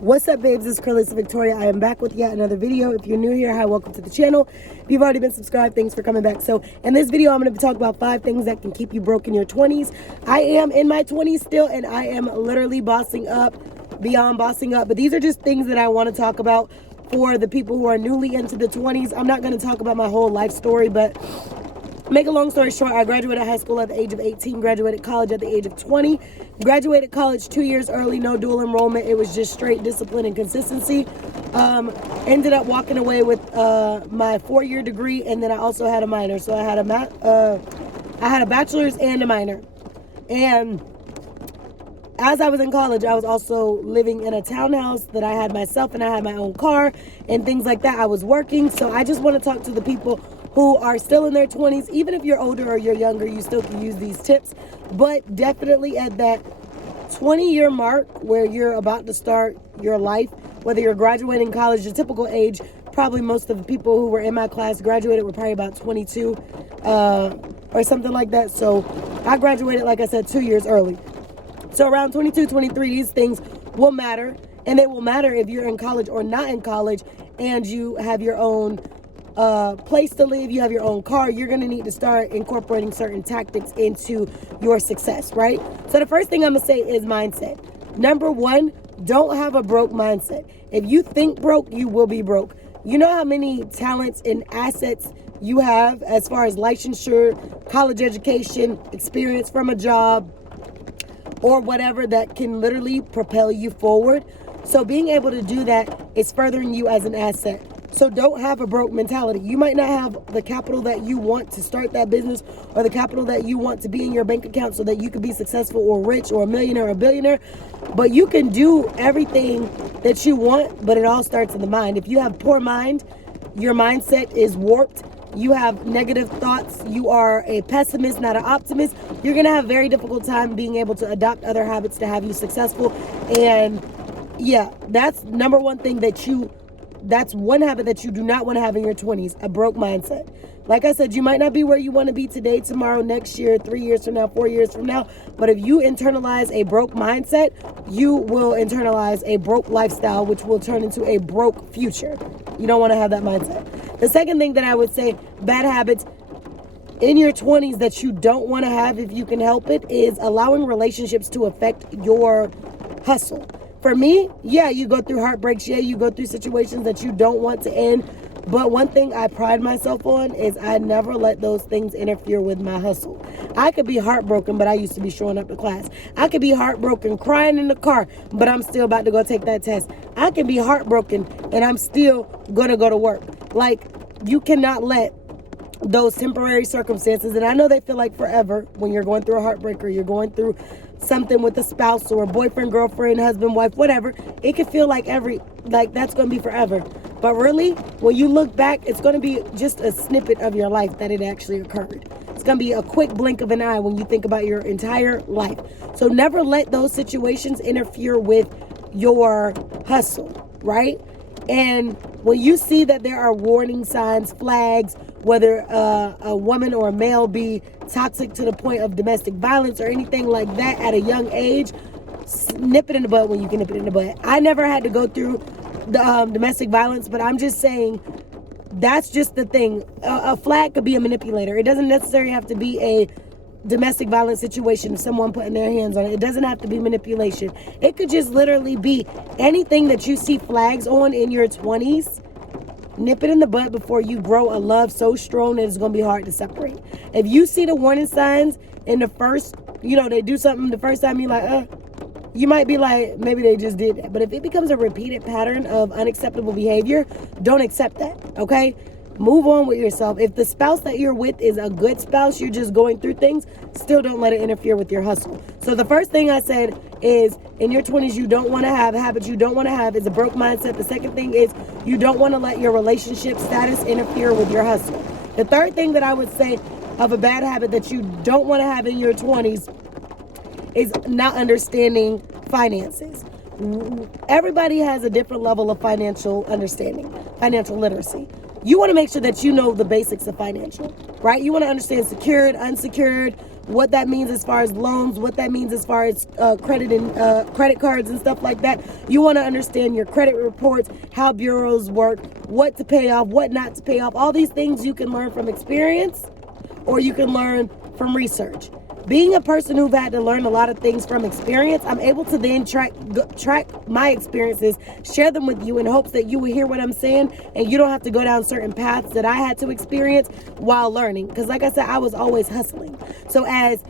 What's up, babes? It's Curly Victoria. I am back with yet another video. If you're new here, hi, welcome to the channel. If you've already been subscribed, thanks for coming back. So in this video, I'm going to be talking about 5 things that can keep you broke in your 20s. I am in my 20s still, and I am literally bossing up, beyond bossing up. But these are just things that I want to talk about for the people who are newly into the 20s. I'm not going to talk about my whole life story, but make a long story short, I graduated high school at the age of 18, graduated college at the age of 20, graduated college 2 years early, no dual enrollment. It was just straight discipline and consistency. Ended up walking away with my 4-year degree, and then I also had a minor. So I had a bachelor's and a minor. And as I was in college, I was also living in a townhouse that I had myself, and I had my own car and things like that. I was working. So I just want to talk to the people who are still in their 20s. Even if you're older or you're younger, you still can use these tips. But definitely at that 20-year mark where you're about to start your life, whether you're graduating college, the typical age, probably most of the people who were in my class graduated were probably about 22 or something like that. So I graduated, like I said, 2 years early. So around 22, 23, these things will matter. And they will matter if you're in college or not in college, and you have your own place to live, you have your own car. You're going to need to start incorporating certain tactics into your success, right? So the first thing I'm going to say is mindset. Number one, don't have a broke mindset. If you think broke, you will be broke. You know how many talents and assets you have as far as licensure, college education, experience from a job, or whatever that can literally propel you forward. So being able to do that is furthering you as an asset. So don't have a broke mentality. You might not have the capital that you want to start that business, or the capital that you want to be in your bank account so that you can be successful or rich or a millionaire or a billionaire, but you can do everything that you want, but it all starts in the mind. If you have poor mind, your mindset is warped, you have negative thoughts, you are a pessimist, not an optimist, you're going to have a very difficult time being able to adopt other habits to have you successful. And yeah, that's number one thing that's one habit that you do not want to have in your 20s, a broke mindset. Like I said, you might not be where you want to be today, tomorrow, next year, 3 years from now, 4 years from now. But if you internalize a broke mindset, you will internalize a broke lifestyle, which will turn into a broke future. You don't want to have that mindset. The second thing that I would say, bad habits in your 20s that you don't want to have if you can help it, is allowing relationships to affect your hustle. For me, yeah, you go through heartbreaks. Yeah, you go through situations that you don't want to end. But one thing I pride myself on is I never let those things interfere with my hustle. I could be heartbroken, but I used to be showing up to class. I could be heartbroken, crying in the car, but I'm still about to go take that test. I can be heartbroken, and I'm still going to go to work. Like, you cannot let those temporary circumstances, and I know they feel like forever when you're going through a heartbreak, or you're going through something with a spouse or a boyfriend, girlfriend, husband, wife, whatever. It can feel like that's going to be forever. But really, when you look back, it's going to be just a snippet of your life that it actually occurred. It's going to be a quick blink of an eye when you think about your entire life. So never let those situations interfere with your hustle, right? And when you see that there are warning signs, flags, whether a woman or a male be toxic to the point of domestic violence or anything like that at a young age, nip it in the bud when you can nip it in the bud. I never had to go through the domestic violence, but I'm just saying that's just the thing. A flag could be a manipulator. It doesn't necessarily have to be a domestic violence situation, someone putting their hands on it. It doesn't have to be manipulation. It could just literally be anything that you see flags on in your 20s. Nip it in the bud before you grow a love so strong that it's going to be hard to separate. If you see the warning signs in the first, they do something the first time, you're like, you might be like, maybe they just did that. But if it becomes a repeated pattern of unacceptable behavior, don't accept that, okay? Move on with yourself. If the spouse that you're with is a good spouse, you're just going through things, still don't let it interfere with your hustle. So the first thing I said is, in your 20s, you don't want to have habits you don't want to have, is a broke mindset. The second thing is, you don't want to let your relationship status interfere with your hustle. The third thing that I would say of a bad habit that you don't want to have in your 20s is not understanding finances. Everybody has a different level of financial understanding, financial literacy. You want to make sure that you know the basics of financial, right? You want to understand secured, unsecured, what that means as far as loans, what that means as far as credit cards and stuff like that. You want to understand your credit reports, how bureaus work, what to pay off, what not to pay off. All these things you can learn from experience, or you can learn from research. Being a person who've had to learn a lot of things from experience, I'm able to then track my experiences, share them with you in hopes that you will hear what I'm saying and you don't have to go down certain paths that I had to experience while learning. Because like I said, I was always hustling. So at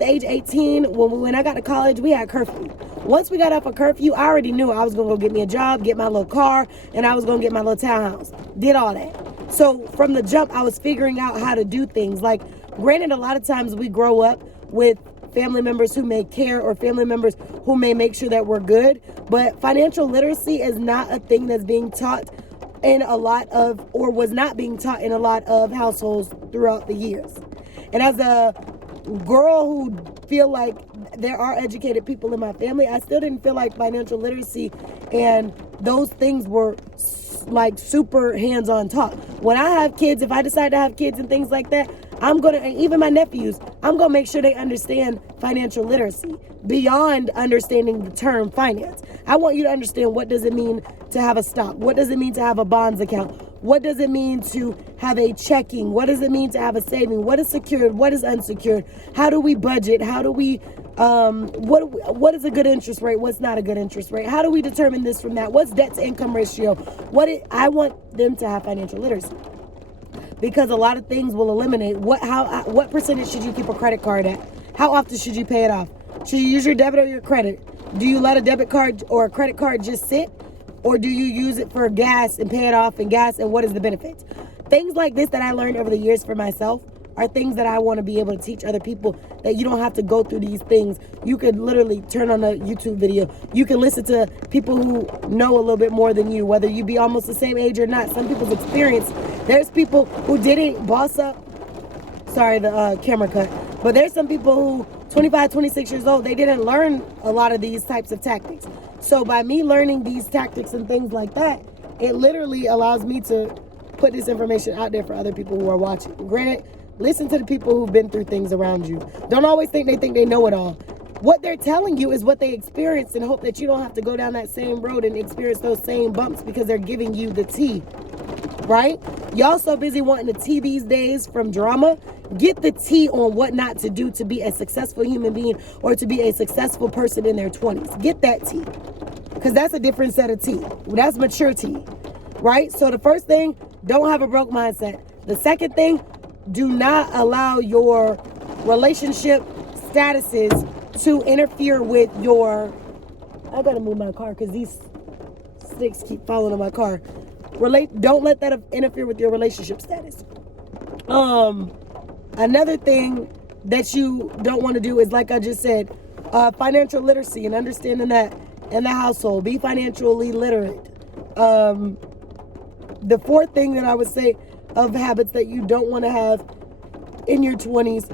the age of 18, when I got to college, we had curfew. Once we got off of curfew, I already knew I was going to go get me a job, get my little car, and I was going to get my little townhouse. Did all that. So from the jump, I was figuring out how to do things. Like, granted, a lot of times we grow up with family members who may care or family members who may make sure that we're good. But financial literacy is not a thing that's being taught in a lot of, or was not being taught in a lot of households throughout the years. And as a girl who feel like there are educated people in my family, I still didn't feel like financial literacy and those things were like super hands-on taught. When I have kids, if I decide to have kids and things like that, and even my nephews, I'm going to make sure they understand financial literacy beyond understanding the term finance. I want you to understand, what does it mean to have a stock? What does it mean to have a bonds account? What does it mean to have a checking? What does it mean to have a saving? What is secured? What is unsecured? How do we budget? How do we, what is a good interest rate? What's not a good interest rate? How do we determine this from that? What's debt to income ratio? I want them to have financial literacy. Because a lot of things will eliminate. What percentage should you keep a credit card at? How often should you pay it off? Should you use your debit or your credit? Do you let a debit card or a credit card just sit? Or do you use it for gas and pay it off in gas? And what is the benefits? Things like this that I learned over the years for myself are things that I want to be able to teach other people, that you don't have to go through these things. You could literally turn on a YouTube video. You can listen to people who know a little bit more than you, whether you be almost the same age or not. Some people's experience. There's people who didn't boss up. Sorry, the camera cut. But there's some people who 25, 26 years old, they didn't learn a lot of these types of tactics. So by me learning these tactics and things like that, it literally allows me to put this information out there for other people who are watching. Granted, listen to the people who've been through things around you. Don't always think they know it all. What they're telling you is what they experienced, and hope that you don't have to go down that same road and experience those same bumps, because they're giving you the tea, right? Y'all so busy wanting the tea these days from drama. Get the tea on what not to do to be a successful human being or to be a successful person in their 20s. Get that tea, because that's a different set of tea. That's mature tea, right? So the first thing, don't have a broke mindset. The second thing, do not allow your relationship statuses to interfere with your... I gotta move my car because these sticks keep falling on my car. Don't let that interfere with your relationship status. Another thing that you don't want to do is, like I just said, financial literacy and understanding that in the household. Be financially literate. The fourth thing that I would say of habits that you don't want to have in your 20s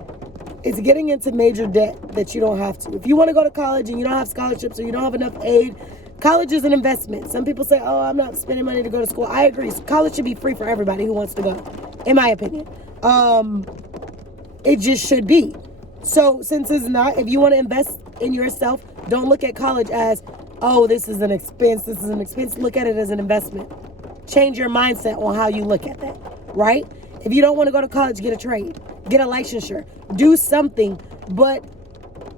is getting into major debt that you don't have to. If you want to go to college and you don't have scholarships or you don't have enough aid, college is an investment. Some people say, oh, I'm not spending money to go to school. I agree. College should be free for everybody who wants to go, in my opinion. It just should be. So since it's not, if you want to invest in yourself, don't look at college as, oh, this is an expense. This is an expense. Look at it as an investment. Change your mindset on how you look at that, right? If you don't want to go to college, get a trade, get a licensure, do something, but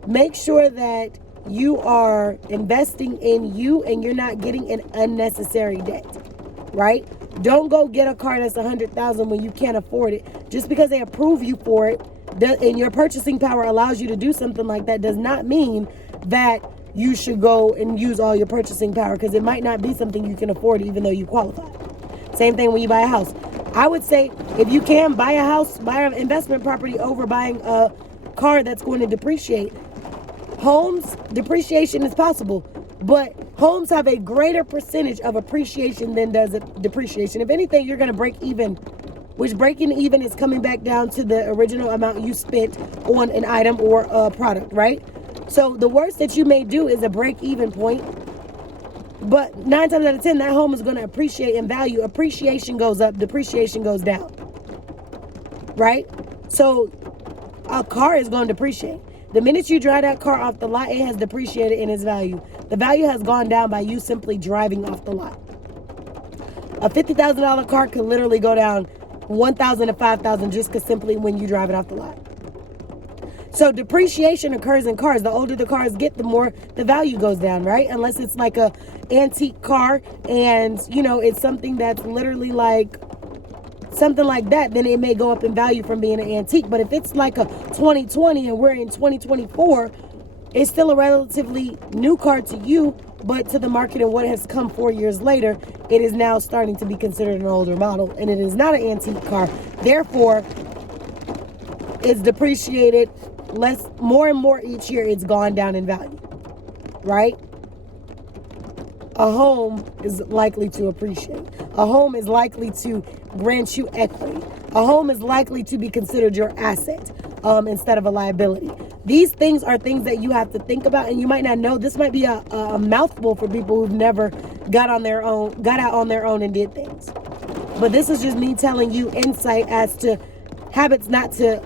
make sure that you are investing in you and you're not getting in unnecessary debt, right? Don't go get a car that's $100,000 when you can't afford it. Just because they approve you for it and your purchasing power allows you to do something like that does not mean that you should go and use all your purchasing power, because it might not be something you can afford even though you qualify. Same thing when you buy a house. I would say if you can buy a house, buy an investment property over buying a car that's going to depreciate. Homes, depreciation is possible, but homes have a greater percentage of appreciation than does depreciation. If anything, you're going to break even, which breaking even is coming back down to the original amount you spent on an item or a product, right? So the worst that you may do is a break-even point, but 9 times out of 10, that home is going to appreciate in value. Appreciation goes up, depreciation goes down, right? So a car is going to depreciate. The minute you drive that car off the lot, it has depreciated in its value. The value has gone down by you simply driving off the lot. A $50,000 car could literally go down $1,000 to $5,000 just because simply when you drive it off the lot. So depreciation occurs in cars. The older the cars get, the more the value goes down, right? Unless it's like a antique car and, it's something that's literally like something like that, then it may go up in value from being an antique. But if it's like a 2020 and we're in 2024, it's still a relatively new car to you, but to the market and what has come 4 years later, it is now starting to be considered an older model, and it is not an antique car. Therefore, it's depreciated more and more each year. It's gone down in value, right? A home is likely to appreciate. A home is likely to grant you equity. A home is likely to be considered your asset instead of a liability. These things are things that you have to think about, and you might not know. This might be a mouthful for people who've never got out on their own and did things. But this is just me telling you insight as to habits not to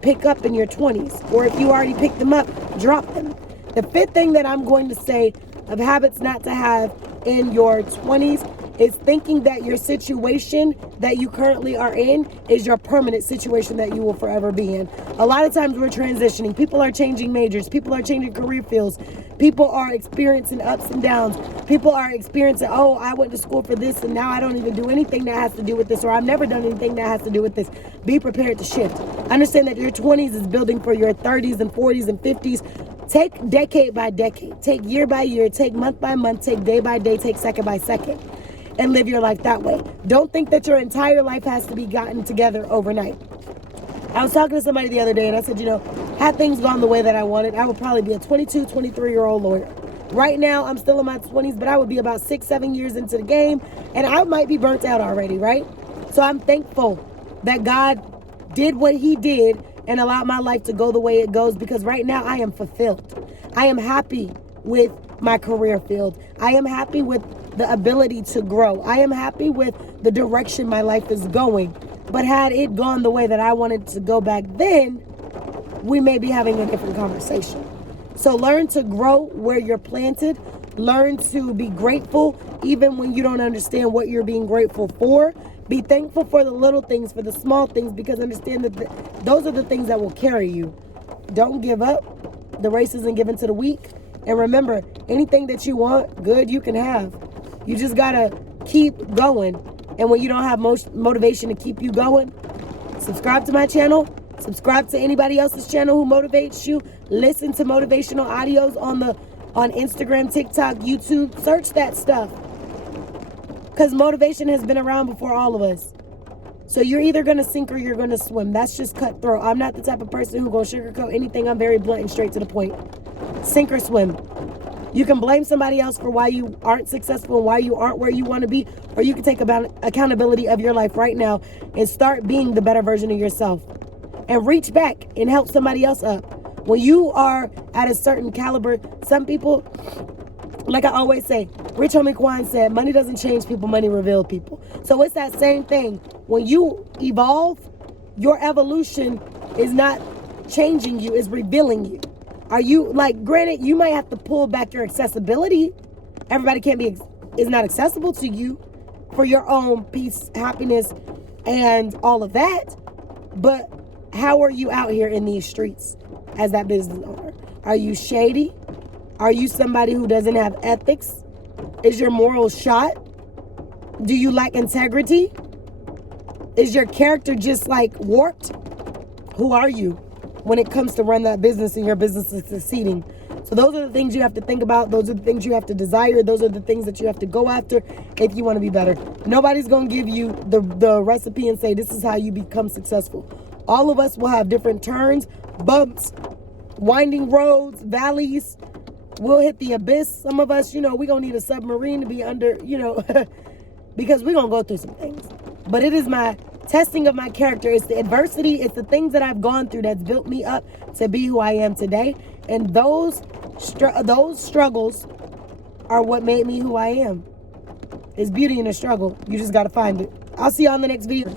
pick up in your 20s, or if you already picked them up, drop them. The fifth thing that I'm going to say of habits not to have in your 20s is thinking that your situation that you currently are in is your permanent situation that you will forever be in. A lot of times we're transitioning. People are changing majors. People are changing career fields. People are experiencing ups and downs. People are experiencing, oh, I went to school for this and now I don't even do anything that has to do with this, or I've never done anything that has to do with this. Be prepared to shift. Understand that your 20s is building for your 30s and 40s and 50s. Take decade by decade. Take year by year. Take month by month. Take day by day. Take second by second. And live your life that way. Don't think that your entire life has to be gotten together overnight. I was talking to somebody the other day and I said, had things gone the way that I wanted, I would probably be a 22, 23-year-old lawyer. Right now, I'm still in my 20s, but I would be about 6-7 years into the game and I might be burnt out already, right? So I'm thankful that God did what he did and allowed my life to go the way it goes, because right now I am fulfilled. I am happy with my career field. I am happy with the ability to grow. I am happy with the direction my life is going. But had it gone the way that I wanted to go back then, we may be having a different conversation. So learn to grow where you're planted. Learn to be grateful even when you don't understand what you're being grateful for. Be thankful for the little things, for the small things, because understand that those are the things that will carry you. Don't give up. The race isn't given to the weak. And remember, anything that you want, good, you can have. You just got to keep going. And when you don't have motivation to keep you going, subscribe to my channel. Subscribe to anybody else's channel who motivates you. Listen to motivational audios on Instagram, TikTok, YouTube. Search that stuff. Because motivation has been around before all of us. So you're either going to sink or you're going to swim. That's just cutthroat. I'm not the type of person who's going to sugarcoat anything. I'm very blunt and straight to the point. Sink or swim. You can blame somebody else for why you aren't successful and why you aren't where you want to be, or you can take accountability of your life right now and start being the better version of yourself and reach back and help somebody else up. When you are at a certain caliber, some people, like I always say, Rich Homie Quan said, money doesn't change people, money reveals people. So it's that same thing. When you evolve, your evolution is not changing you, it's revealing you. Are you, granted, you might have to pull back your accessibility. Everybody is not accessible to you for your own peace, happiness, and all of that. But how are you out here in these streets as that business owner? Are you shady? Are you somebody who doesn't have ethics? Is your morals shot? Do you lack integrity? Is your character just warped? Who are you when it comes to run that business and your business is succeeding? So those are the things you have to think about. Those are the things you have to desire. Those are the things that you have to go after if you want to be better. Nobody's going to give you the recipe and say, this is how you become successful. All of us will have different turns, bumps, winding roads, valleys. We'll hit the abyss. Some of us, we're going to need a submarine to be under, because we're going to go through some things. But it is my testing of my character. It's the adversity. It's the things that I've gone through that's built me up to be who I am today. And those struggles are what made me who I am. It's beauty in the struggle. You just got to find it. I'll see you on the next video.